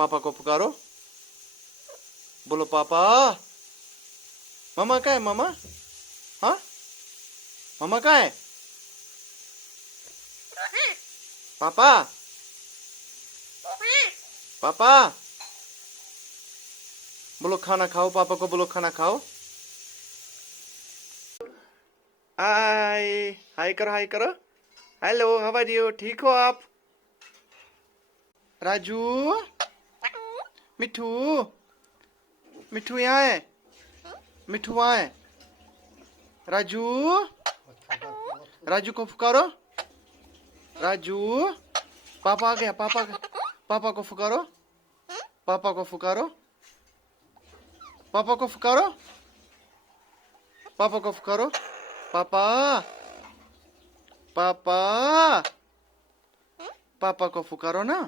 पापा को पुकारो। बोलो पापा। मम्मा कहाँ है मम्मा? हाँ मम्मा कहाँ है? पापा पापा बोलो खाना खाओ। पापा को बोलो खाना खाओ। हाय हाय करो हाय करो। Hello how are you? ठीक हो आप? राजू मिठू मिठू यहाँ है। मिठू वहाँ है। राजू राजू को पुकारो। राजू पापा आ गया। पापा को पुकारो। पापा को पुकारो। पापा को पुकारो। पापा को पुकारो। पापा पापा पापा को पुकारो ना।